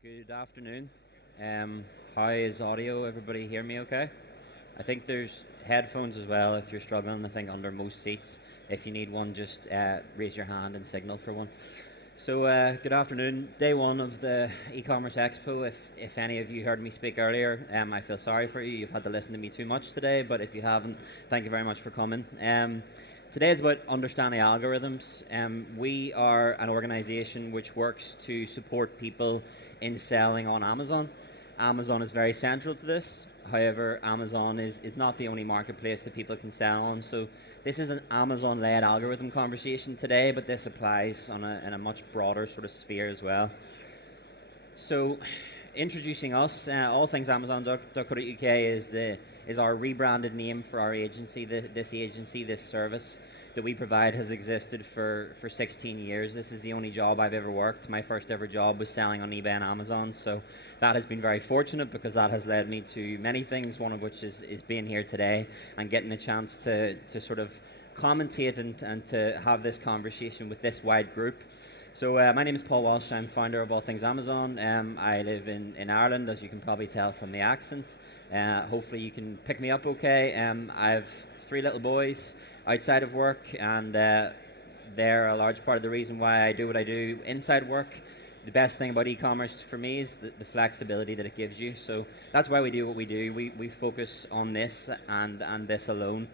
Good afternoon. How is audio? Everybody hear me okay? I think there's headphones as well if you're struggling, I think under most seats. If you need one, just raise your hand and signal for one. So, good afternoon. Day one of the e-commerce expo. If any of you heard me speak earlier, I feel sorry for you. You've had to listen to me too much today, but if you haven't, thank you very much for coming. Today is about understanding algorithms. We are an organization which works to support people in selling on Amazon. Amazon is very central to this. However, Amazon is not the only marketplace that people can sell on. So this is an Amazon-led algorithm conversation today, but this applies in a much broader sort of sphere as well. So introducing us, allthingsamazon.co.uk is our rebranded name for our agency. This service that we provide has existed for 16 years. This is the only job I've ever worked. My first ever job was selling on eBay and Amazon, so that has been very fortunate because that has led me to many things, one of which is being here today and getting a chance to sort of commentate and to have this conversation with this wide group. So my name is Paul Walsh. I'm founder of All Things Amazon. I live in Ireland, as you can probably tell from the accent. Hopefully you can pick me up okay. I have 3 little boys outside of work, and they're a large part of the reason why I do what I do inside work. The best thing about e-commerce for me is the flexibility that it gives you. So that's why we do what we do. We focus on this and this alone.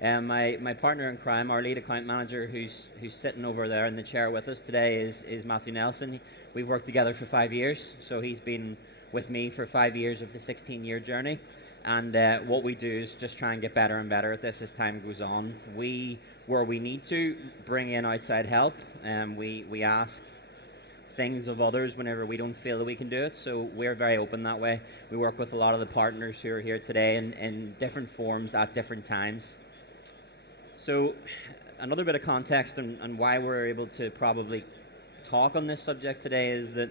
My partner in crime, our lead account manager, who's sitting over there in the chair with us today, is Matthew Nelson. We've worked together for 5 years, so he's been with me for 5 years of the 16-year journey. And what we do is just try and get better and better at this as time goes on. Where we need to, bring in outside help. We ask things of others whenever we don't feel that we can do it, so we're very open that way. We work with a lot of the partners who are here today in different forms at different times. So another bit of context and why we're able to probably talk on this subject today is that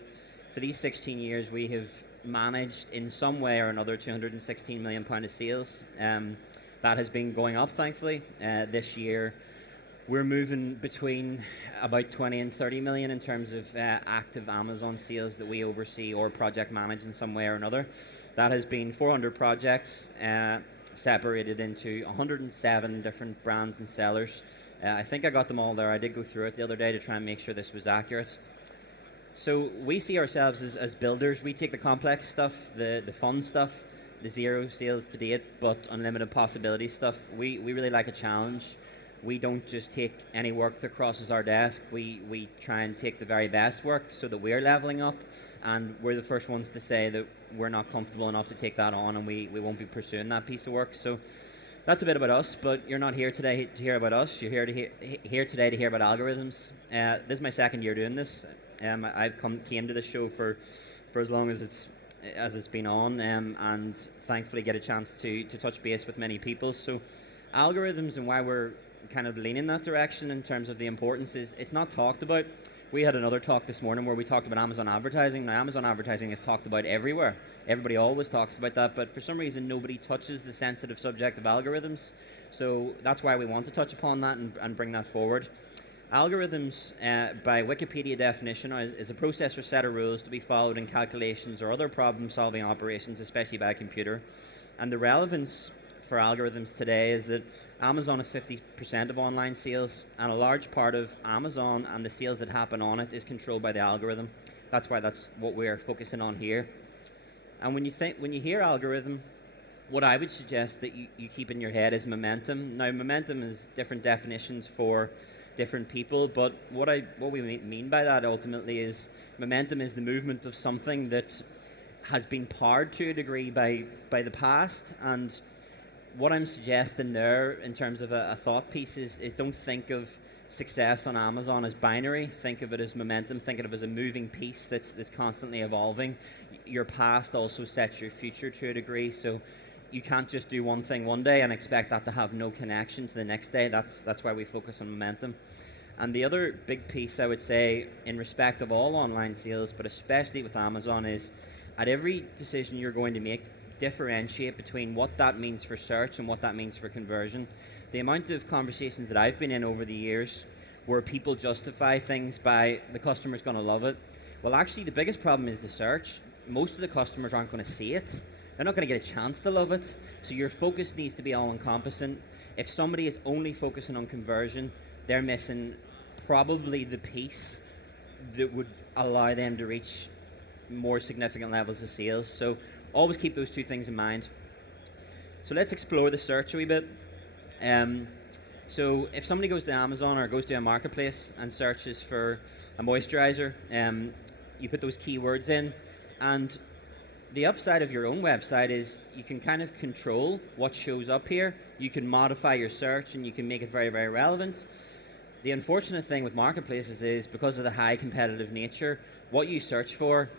for these 16 years we have managed in some way or another £216 million of sales. That has been going up, thankfully. This year we're moving between about 20 and 30 million in terms of active Amazon sales that we oversee or project manage in some way or another. That has been 400 projects separated into 107 different brands and sellers. I think I got them all there. I did go through it the other day to try and make sure this was accurate. So we see ourselves as builders. We take the complex stuff, the fun stuff, the zero sales to date but unlimited possibility stuff. We really like a challenge. We don't just take any work that crosses our desk. We try and take the very best work so that we're leveling up, and we're the first ones to say that we're not comfortable enough to take that on, and we won't be pursuing that piece of work. So that's a bit about us, but you're not here today to hear about us. You're here today to hear about algorithms. This is my second year doing this. I've came to this show for as long as it's been on, and thankfully get a chance to touch base with many people. So algorithms and why we're kind of leaning that direction in terms of the importance is it's not talked about. We had another talk this morning where we talked about Amazon advertising. Now, Amazon advertising is talked about everywhere. Everybody always talks about that, but for some reason nobody touches the sensitive subject of algorithms. So that's why we want to touch upon that and bring that forward. Algorithms, by Wikipedia definition, is a process or set of rules to be followed in calculations or other problem-solving operations, especially by a computer. And the relevance for algorithms today is that Amazon is 50% of online sales, and a large part of Amazon and the sales that happen on it is controlled by the algorithm. That's why that's what we're focusing on here. And when you hear algorithm, what I would suggest that you keep in your head is momentum. Now, momentum is different definitions for different people, but what we mean by that ultimately is momentum is the movement of something that has been powered to a degree by the past. And what I'm suggesting there in terms of a thought piece is don't think of success on Amazon as binary. Think of it as momentum. Think of it as a moving piece that's constantly evolving. Your past also sets your future to a degree, so you can't just do one thing one day and expect that to have no connection to the next day. That's why we focus on momentum. And the other big piece I would say in respect of all online sales, but especially with Amazon, is at every decision you're going to make, differentiate between what that means for search and what that means for conversion. The amount of conversations that I've been in over the years where people justify things by the customer's going to love it, Well, actually, the biggest problem is the search. Most of the customers aren't going to see it. They're not going to get a chance to love it. So your focus needs to be all-encompassing. If somebody is only focusing on conversion, they're missing probably the piece that would allow them to reach more significant levels of sales. So always keep those two things in mind. So let's explore the search a wee bit. So if somebody goes to Amazon or goes to a marketplace and searches for a moisturizer, you put those keywords in, and the upside of your own website is you can kind of control what shows up here. You can modify your search and you can make it very, very relevant. The unfortunate thing with marketplaces is because of the high competitive nature, what you search for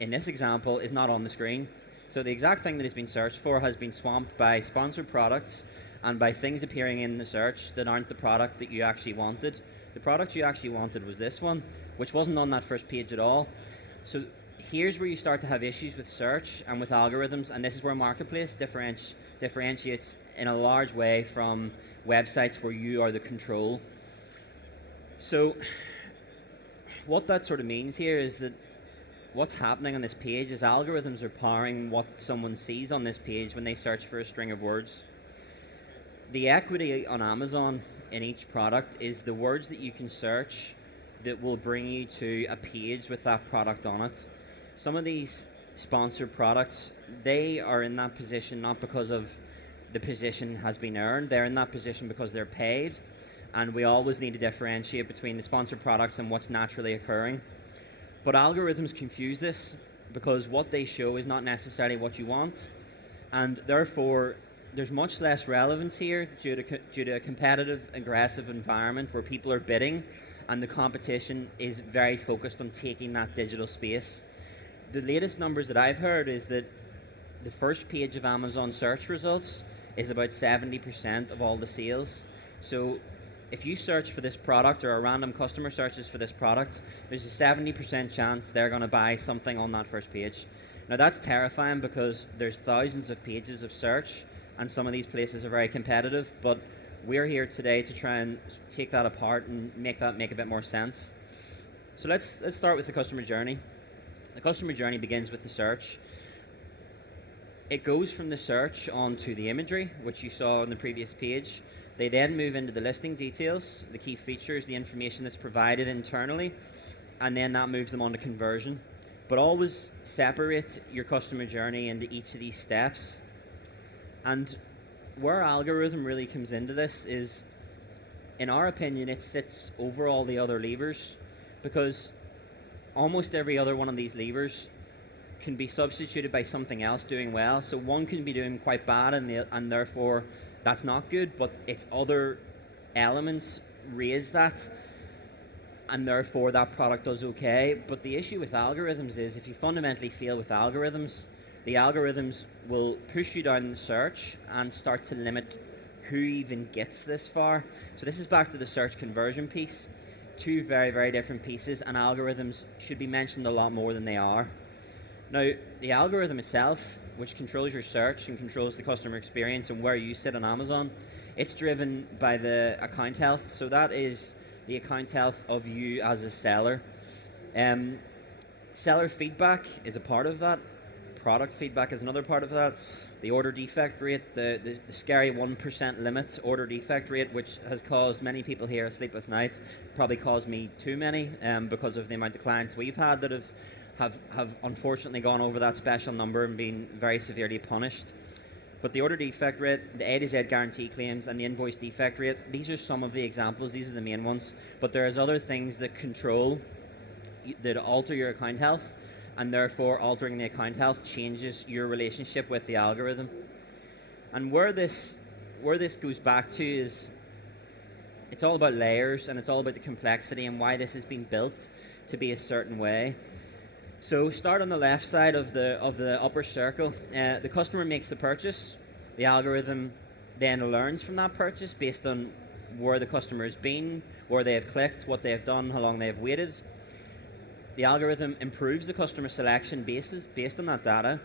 in this example is not on the screen. So the exact thing that has been searched for has been swamped by sponsored products and by things appearing in the search that aren't the product that you actually wanted. The product you actually wanted was this one, which wasn't on that first page at all. So here's where you start to have issues with search and with algorithms, and this is where marketplace differentiates in a large way from websites where you are the control. So what that sort of means here is that what's happening on this page is algorithms are powering what someone sees on this page when they search for a string of words. The equity on Amazon in each product is the words that you can search that will bring you to a page with that product on it. Some of these sponsored products, they are in that position not because of the position has been earned, they're in that position because they're paid, and we always need to differentiate between the sponsored products and what's naturally occurring. But algorithms confuse this because what they show is not necessarily what you want, and therefore there's much less relevance here due to a competitive, aggressive environment where people are bidding and the competition is very focused on taking that digital space. The latest numbers that I've heard is that the first page of Amazon search results is about 70% of all the sales. So if you search for this product or a random customer searches for this product, there's a 70% chance they're going to buy something on that first page. Now that's terrifying because there's thousands of pages of search and some of these places are very competitive, but we're here today to try and take that apart and make that make a bit more sense. So let's start with the customer journey. The customer journey begins with the search. It goes from the search onto the imagery, which you saw on the previous page. They then move into the listing details, the key features, the information that's provided internally, and then that moves them on to conversion. But always separate your customer journey into each of these steps. And where algorithm really comes into this is, in our opinion, it sits over all the other levers, because almost every other one of these levers can be substituted by something else doing well. So one can be doing quite bad and therefore that's not good, but its other elements raise that and therefore that product does okay. But the issue with algorithms is if you fundamentally fail with algorithms, the algorithms will push you down the search and start to limit who even gets this far. So this is back to the search conversion piece. Two very, very different pieces, and algorithms should be mentioned a lot more than they are. Now, the algorithm itself, which controls your search and controls the customer experience and where you sit on Amazon, it's driven by the account health. So that is the account health of you as a seller. Seller feedback is a part of that. Product feedback is another part of that. The order defect rate, the scary 1% limit order defect rate, which has caused many people here a sleepless night, probably caused me too many because of the amount of clients we've had that have unfortunately gone over that special number and been very severely punished. But the order defect rate, the A to Z guarantee claims, and the invoice defect rate, these are some of the examples, these are the main ones. But there's other things that that alter your account health, and therefore altering the account health changes your relationship with the algorithm. And where this goes back to is, it's all about layers and it's all about the complexity and why this has been built to be a certain way. So start on the left side of the upper circle. The customer makes the purchase. The algorithm then learns from that purchase based on where the customer has been, where they have clicked, what they have done, how long they have waited. The algorithm improves the customer selection based on that data.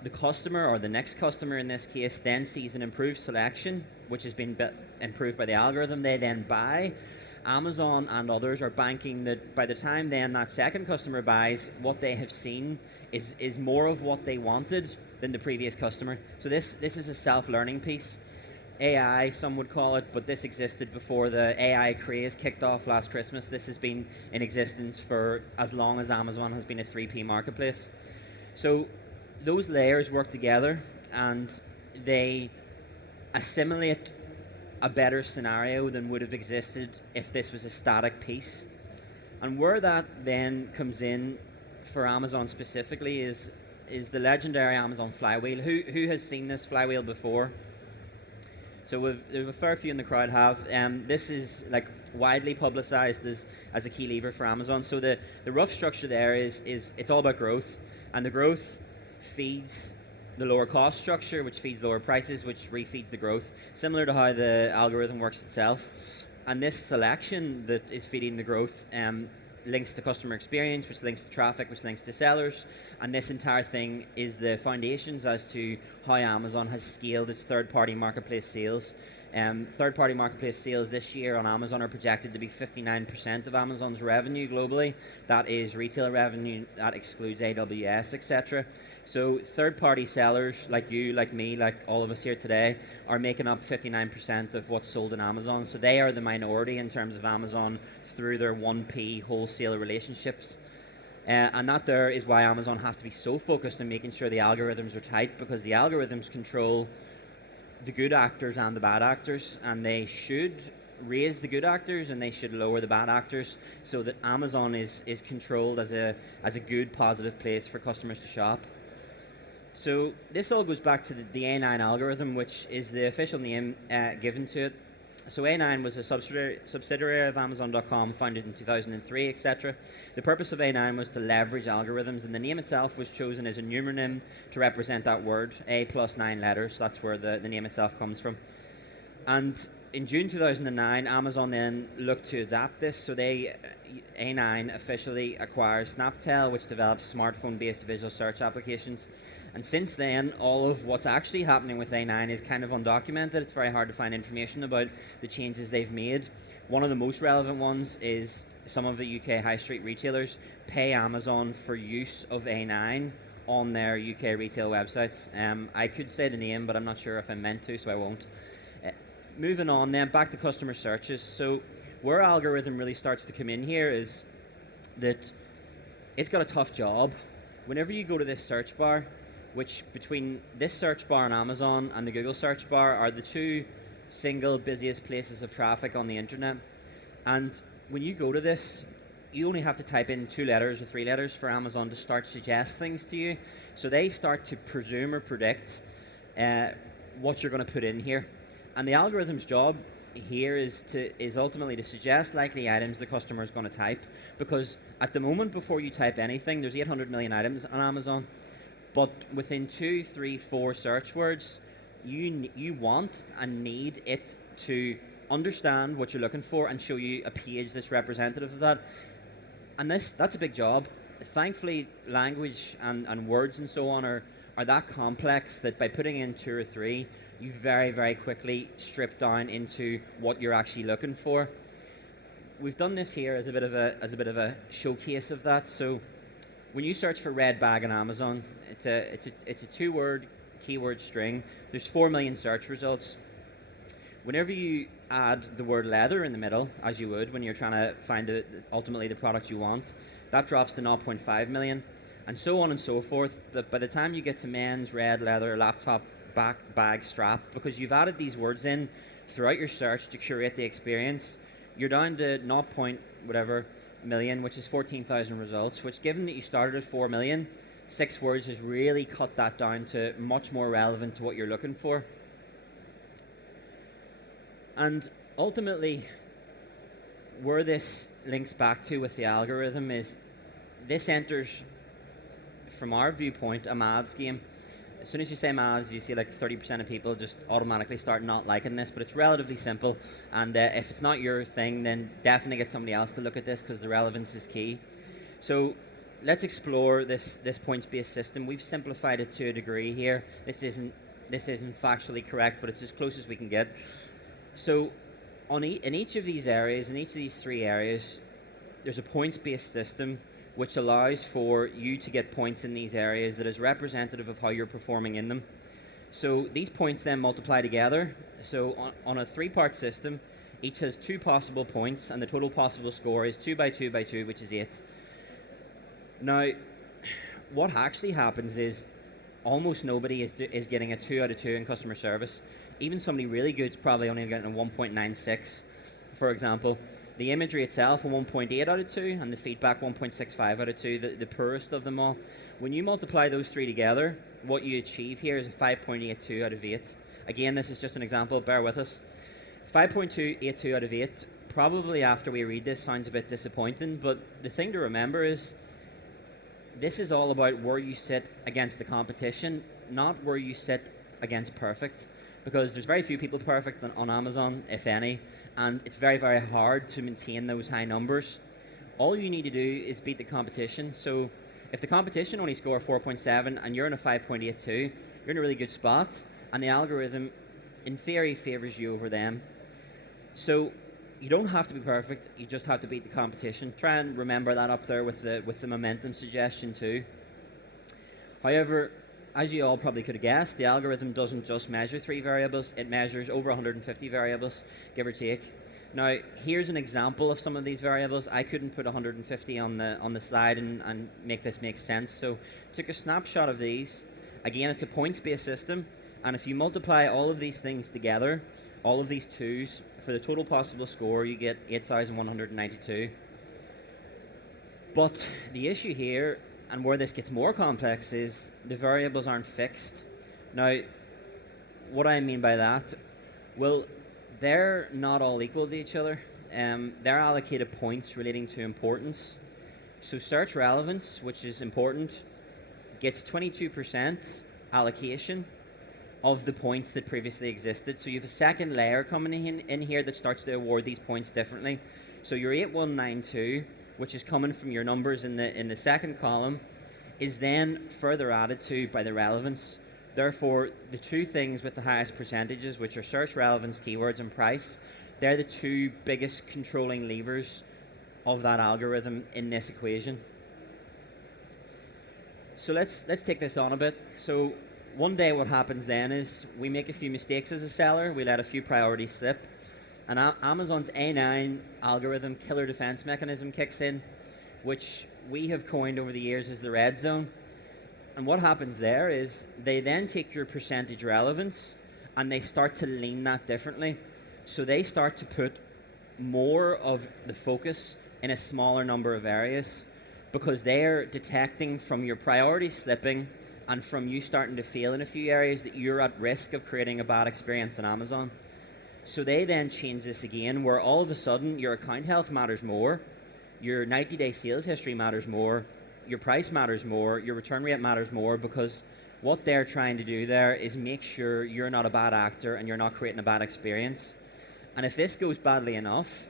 The customer, or the next customer in this case, then sees an improved selection, which has been improved by the algorithm. They then buy, Amazon and others are banking that by the time then that second customer buys, what they have seen is more of what they wanted than the previous customer. So this is a self-learning piece. AI, some would call it, but this existed before the AI craze kicked off last Christmas. This has been in existence for as long as Amazon has been a 3P marketplace. So those layers work together and they assimilate a better scenario than would have existed if this was a static piece. And where that then comes in for Amazon specifically is the legendary Amazon flywheel. Who has seen this flywheel before? So we've a fair few in the crowd have. This is like widely publicized as a key lever for Amazon. So the rough structure there is it's all about growth, and the growth feeds the lower cost structure, which feeds lower prices, which refeeds the growth, similar to how the algorithm works itself. And this selection that is feeding the growth links to customer experience, which links to traffic, which links to sellers. And this entire thing is the foundations as to how Amazon has scaled its third-party marketplace sales. Third-party marketplace sales this year on Amazon are projected to be 59% of Amazon's revenue globally. That is retail revenue, that excludes AWS, etc. So third-party sellers like you, like me, like all of us here today, are making up 59% of what's sold on Amazon. So they are the minority in terms of Amazon through their 1P wholesale relationships. And that there is why Amazon has to be so focused on making sure the algorithms are tight, because the algorithms control the good actors and the bad actors, and they should raise the good actors and they should lower the bad actors, so that Amazon is controlled as a good, positive place for customers to shop. So this all goes back to the A9 algorithm, which is the official name given to it. So A9 was a subsidiary of Amazon.com, founded in 2003, etc. The purpose of A9 was to leverage algorithms, and the name itself was chosen as a numeronym to represent that word, A plus 9 letters. That's where the name itself comes from. And in June 2009, Amazon then looked to adapt this, so A9 officially acquires Snaptel, which develops smartphone-based visual search applications. And since then, all of what's actually happening with A9 is kind of undocumented. It's very hard to find information about the changes they've made. One of the most relevant ones is some of the UK high street retailers pay Amazon for use of A9 on their UK retail websites. I could say the name, but I'm not sure if I meant to, so I won't. Moving on then, back to customer searches. So where algorithm really starts to come in here is that it's got a tough job. Whenever you go to this search bar, which between this search bar on Amazon and the Google search bar are the two single busiest places of traffic on the internet. And when you go to this, you only have to type in 2 letters or 3 letters for Amazon to start suggest things to you. So they start to presume or predict what you're going to put in here. And the algorithm's job here is ultimately to suggest likely items the customer is going to type, because at the moment before you type anything, there's 800 million items on Amazon. But within 2, 3, 4 search words, you want and need it to understand what you're looking for and show you a page that's representative of that. And that's a big job. Thankfully, language and words and so on are that complex that by putting in 2 or 3, you very, very quickly strip down into what you're actually looking for. We've done this here as a bit of a showcase of that. So when you search for red bag on Amazon, it's a 2-word keyword string. There's 4 million search results. Whenever you add the word leather in the middle, as you would when you're trying to find ultimately the product you want, that drops to 0.5 million, and so on and so forth. That by the time you get to men's red leather laptop bag strap, because you've added these words in throughout your search to curate the experience, you're down to 0. whatever million, which is 14,000 results, which given that you started at 4 million, 6 words has really cut that down to much more relevant to what you're looking for. And ultimately, where this links back to with the algorithm is this enters, from our viewpoint, a maths game. As soon as you say maths, you see like 30% of people just automatically start not liking this, but it's relatively simple. And if it's not your thing, then definitely get somebody else to look at this, because the relevance is key. So let's explore this points-based system. We've simplified it to a degree here. This isn't factually correct, but it's as close as we can get. So In each of these areas, in each of these three areas, there's a points-based system which allows for you to get points in these areas that is representative of how you're performing in them. So these points then multiply together. So on a three-part system, each has 2 possible points, and the total possible score is 2 by 2 by 2, which is 8. Now, what actually happens is almost nobody is getting a 2 out of 2 in customer service. Even somebody really good is probably only getting a 1.96, for example. The imagery itself a 1.8 out of 2, and the feedback 1.65 out of 2, the poorest of them all. When you multiply those three together, what you achieve here is a 5.82 out of 8. Again, this is just an example, bear with us. 5.282 out of 8, probably after we read this sounds a bit disappointing, but the thing to remember is this is all about where you sit against the competition, not where you sit against perfect, because there's very few people perfect on Amazon, if any, and it's very, very hard to maintain those high numbers. All you need to do is beat the competition. So if the competition only score 4.7 and you're in a 5.82, you're in a really good spot, and the algorithm, in theory, favors you over them. So you don't have to be perfect, you just have to beat the competition. Try and remember that up there with the momentum suggestion too. However, as you all probably could have guessed, the algorithm doesn't just measure 3 variables, it measures over 150 variables, give or take. Now, here's an example of some of these variables. I couldn't put 150 on the slide and make this make sense, so took a snapshot of these. Again, it's a points-based system, and if you multiply all of these things together, all of these 2's, for the total possible score, you get 8,192. But the issue here, and where this gets more complex, is the variables aren't fixed. Now, what I mean by that, well, they're not all equal to each other. They're allocated points relating to importance. So search relevance, which is important, gets 22% allocation of the points that previously existed. So you have a second layer coming in here that starts to award these points differently. So your 8192, which is coming from your numbers in the second column, is then further added to by the relevance. Therefore, the two things with the highest percentages, which are search relevance, keywords, and price, they're the two biggest controlling levers of that algorithm in this equation. So let's take this on a bit. So one day what happens then is we make a few mistakes as a seller, we let a few priorities slip, and Amazon's A9 algorithm killer defense mechanism kicks in, which we have coined over the years as the red zone. And what happens there is they then take your percentage relevance and they start to lean that differently. So they start to put more of the focus in a smaller number of areas, because they're detecting from your priorities slipping and from you starting to fail in a few areas that you're at risk of creating a bad experience on Amazon. So they then change this again, where all of a sudden your account health matters more, your 90-day sales history matters more, your price matters more, your return rate matters more, because what they're trying to do there is make sure you're not a bad actor and you're not creating a bad experience. And if this goes badly enough,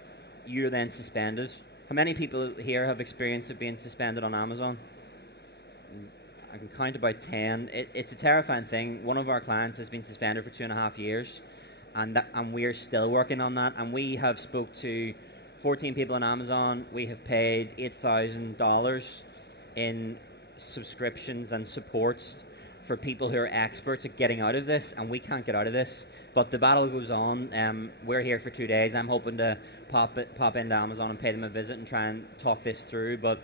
you're then suspended. How many people here have experience of being suspended on Amazon? I can count about 10. It's a terrifying thing. One of our clients has been suspended for 2.5 years, and we're still working on that. And we have spoke to 14 people on Amazon. We have paid $8,000 in subscriptions and supports for people who are experts at getting out of this, and we can't get out of this. But the battle goes on. We're here for 2 days. I'm hoping to pop into Amazon and pay them a visit and try and talk this through, but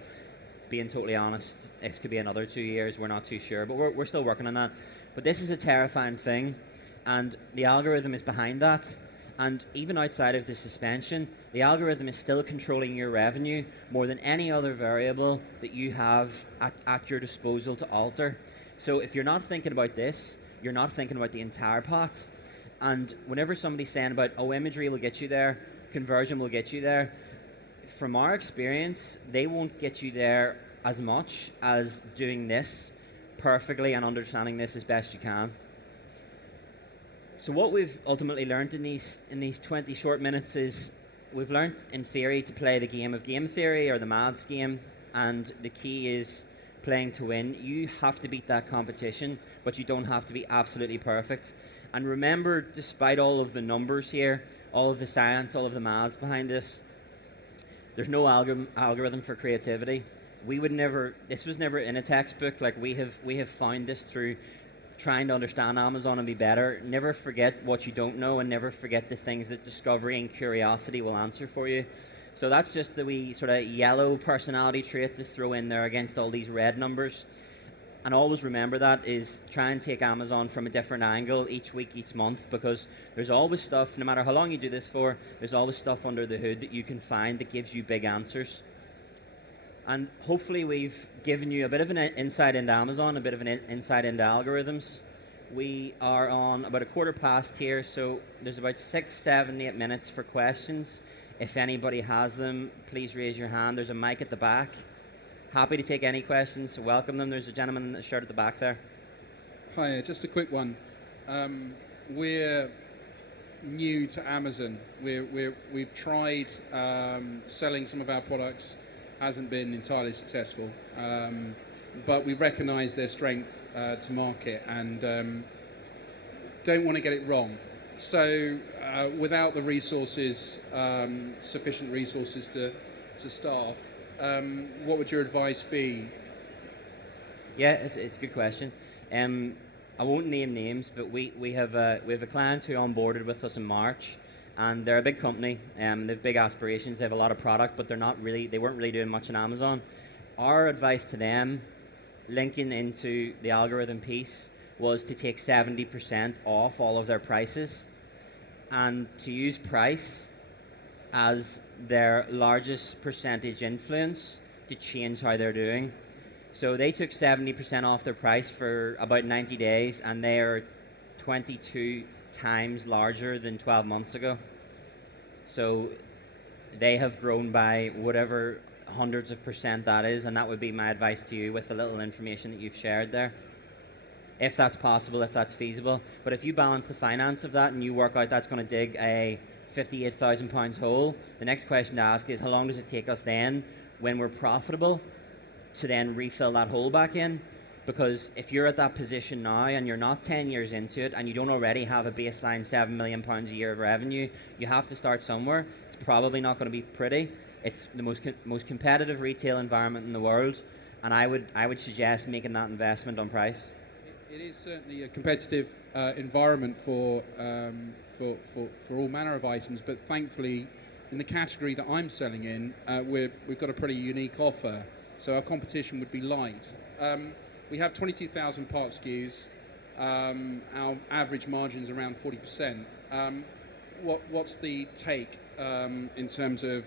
being totally honest, this could be another 2 years. We're not too sure, but we're still working on that. But this is a terrifying thing, and the algorithm is behind that. And even outside of the suspension, the algorithm is still controlling your revenue more than any other variable that you have at your disposal to alter. So if you're not thinking about this, you're not thinking about the entire pot. And whenever somebody's saying about, oh, imagery will get you there, conversion will get you there, from our experience, they won't get you there as much as doing this perfectly and understanding this as best you can. So what we've ultimately learned in these 20 short minutes is we've learned in theory to play the game of game theory, or the maths game, and the key is playing to win. You have to beat that competition, but you don't have to be absolutely perfect. And remember, despite all of the numbers here, all of the science, all of the maths behind this, there's no algorithm for creativity. We would never. This was never in a textbook. Like we have found this through trying to understand Amazon and be better. Never forget what you don't know, and never forget the things that discovery and curiosity will answer for you. So that's just the wee sort of yellow personality trait to throw in there against all these red numbers. And always remember that is try and take Amazon from a different angle each week, each month, because there's always stuff, no matter how long you do this for, there's always stuff under the hood that you can find that gives you big answers. And hopefully we've given you a bit of an insight into Amazon, a bit of an insight into algorithms. We are on about 1:15 here, so there's about 6, 7, 8 minutes for questions. If anybody has them, please raise your hand. There's a mic at the back. Happy to take any questions, so welcome them. There's a gentleman in the shirt at the back there. Hi, just a quick one. We're new to Amazon. We've tried selling some of our products, hasn't been entirely successful, but we recognise their strength to market and don't want to get it wrong. So without the resources, sufficient resources to staff, what would your advice be? Yeah, it's a good question. I won't name names, but we have a client who onboarded with us in March, and they're a big company. They have big aspirations. They have a lot of product, but they weren't really doing much on Amazon. Our advice to them, linking into the algorithm piece, was to take 70% off all of their prices, and to use price as their largest percentage influence to change how they're doing. So they took 70% off their price for about 90 days, and they are 22 times larger than 12 months ago. So they have grown by whatever hundreds of percent that is, and that would be my advice to you with the little information that you've shared there. If that's possible, if that's feasible. But if you balance the finance of that and you work out that's going to dig a £58,000 hole, the next question to ask is how long does it take us then, when we're profitable, to then refill that hole back in? Because if you're at that position now and you're not 10 years into it and you don't already have a baseline £7 million a year of revenue, you have to start somewhere. It's probably not going to be pretty. It's the most competitive retail environment in the world, and I would suggest making that investment on price. It is certainly a competitive environment for all manner of items, but thankfully, in the category that I'm selling in, we've got a pretty unique offer. So our competition would be light. We have 22,000 part SKUs. Our average margin's around 40%. What's the take in terms of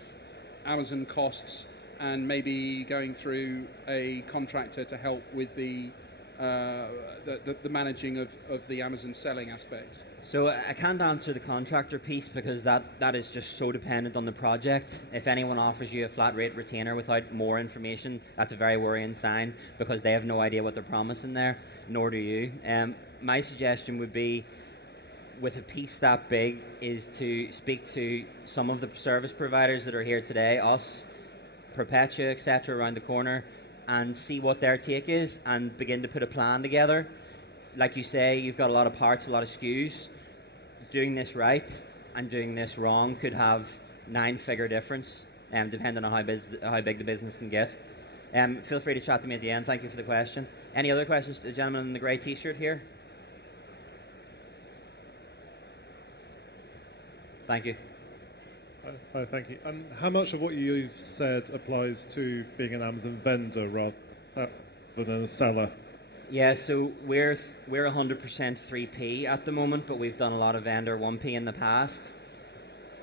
Amazon costs and maybe going through a contractor to help with the managing of the Amazon selling aspect? So I can't answer the contractor piece because that is just so dependent on the project. If anyone offers you a flat rate retainer without more information, that's a very worrying sign because they have no idea what they're promising there, nor do you. My suggestion would be, with a piece that big, is to speak to some of the service providers that are here today, us, Perpetua, etc., around the corner, and see what their take is and begin to put a plan together. Like you say, you've got a lot of parts, a lot of SKUs. Doing this right and doing this wrong could have 9-figure difference, depending on how big the business can get. Feel free to chat to me at the end. Thank you for the question. Any other questions to the gentleman in the grey t-shirt here? Thank you. Hi, thank you. How much of what you've said applies to being an Amazon vendor rather than a seller? Yeah, so we're 100% 3P at the moment, but we've done a lot of vendor 1P in the past.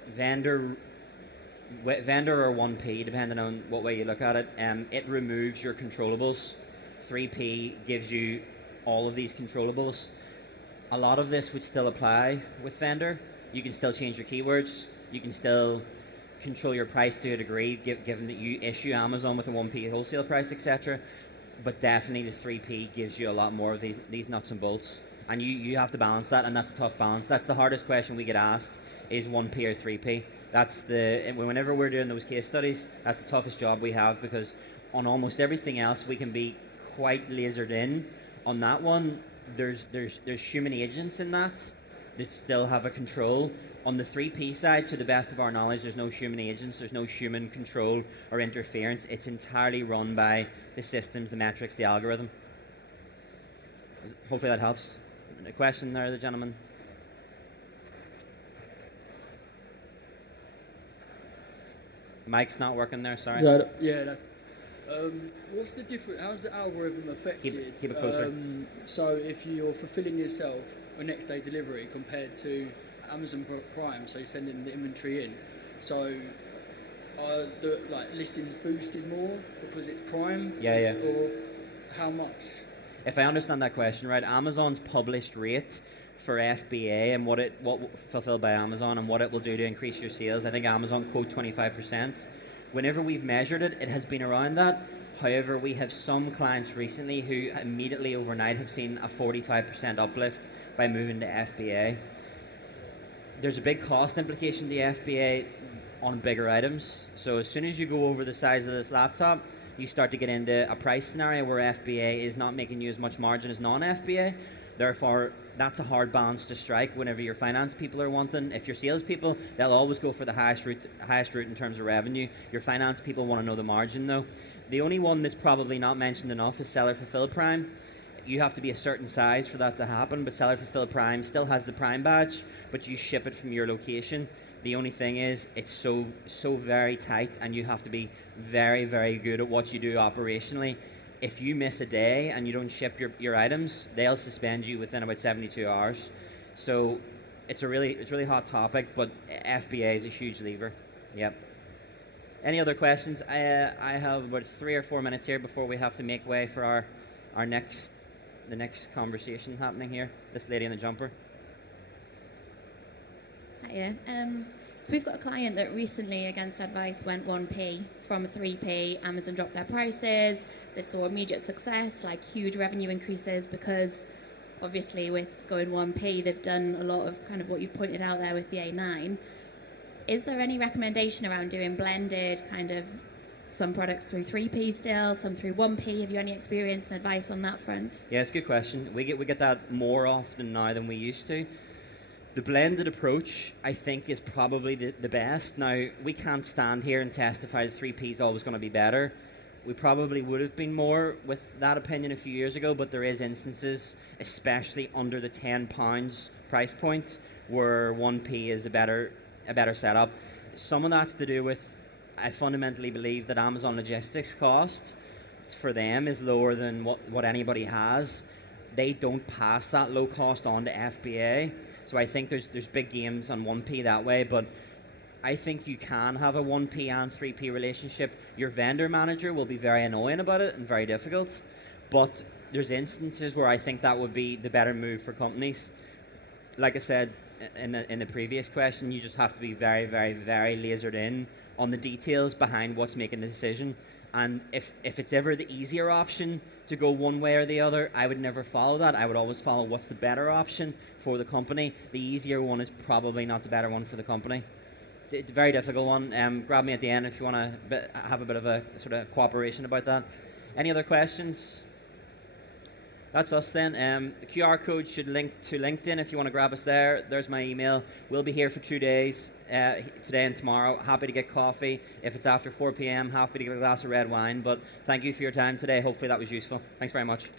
Vendor or 1P, depending on what way you look at it, it removes your controllables. 3P gives you all of these controllables. A lot of this would still apply with vendor. You can still change your keywords. You can still control your price to a degree, given that you issue Amazon with a 1P wholesale price, etc. But definitely the 3P gives you a lot more of these nuts and bolts. And you have to balance that, and that's a tough balance. That's the hardest question we get asked, is 1P or 3P. Whenever we're doing those case studies, that's the toughest job we have, because on almost everything else we can be quite lasered in on that one. There's human agents in that still have a control. On the 3P side, to the best of our knowledge, there's no human agents, there's no human control or interference. It's entirely run by the systems, the metrics, the algorithm. Hopefully that helps. A question there, the gentleman? Mic's not working there, sorry. Yeah, that's. What's the difference? How's the algorithm affected? Keep it closer. So if you're fulfilling yourself a next day delivery compared to Amazon Prime, so you're sending the inventory in, so are the listings boosted more because it's Prime? Yeah. Or how much? If I understand that question right, Amazon's published rate for FBA and what fulfilled by Amazon and what it will do to increase your sales, I think Amazon quote 25%. Whenever we've measured it, it has been around that. However, we have some clients recently who immediately overnight have seen a 45% uplift by moving to FBA. There's a big cost implication to FBA on bigger items. So as soon as you go over the size of this laptop, you start to get into a price scenario where FBA is not making you as much margin as non-FBA. Therefore, that's a hard balance to strike whenever your finance people are wanting. If your sales people, they'll always go for the highest route in terms of revenue. Your finance people want to know the margin though. The only one that's probably not mentioned enough is Seller Fulfilled Prime. You have to be a certain size for that to happen, but Seller Fulfilled Prime still has the Prime badge, but you ship it from your location. The only thing is, it's so very tight, and you have to be very, very good at what you do operationally. If you miss a day and you don't ship your items, they'll suspend you within about 72 hours. So it's a really hot topic, but FBA is a huge lever. Yep. Any other questions? I have about 3 or 4 minutes here before we have to make way for the next conversation happening here. This lady in the jumper. Hiya. So we've got a client that recently, against advice, went 1p from 3p. Amazon dropped their prices. They saw immediate success, like huge revenue increases, because obviously with going 1p, they've done a lot of kind of what you've pointed out there with the A9. Is there any recommendation around doing blended, kind of some products through 3p still, some through 1p? Have you any experience and advice on that front? Yeah, it's a good question. We get that more often now than we used to. The blended approach, I think, is probably the best. Now, we can't stand here and testify that 3p is always going to be better. We probably would have been more with that opinion a few years ago, but there is instances, especially under the £10 price point, where 1p is a better setup. Some of that's to do with, I fundamentally believe that Amazon logistics cost for them is lower than what anybody has. They don't pass that low cost on to FBA. So I think there's big games on 1p that way, but I think you can have a 1p and 3p relationship. Your vendor manager will be very annoying about it and very difficult, but there's instances where I think that would be the better move for companies. Like I said in the previous question, you just have to be very, very, very lasered in on the details behind what's making the decision. And if it's ever the easier option to go one way or the other, I would never follow that. I would always follow what's the better option for the company. The easier one is probably not the better one for the company. Very difficult one. Grab me at the end if you want to have a bit of a sort of cooperation about that. Any other questions? That's us then. The QR code should link to LinkedIn if you want to grab us there. There's my email. We'll be here for 2 days, today and tomorrow. Happy to get coffee. If it's after 4 p.m., happy to get a glass of red wine. But thank you for your time today. Hopefully that was useful. Thanks very much.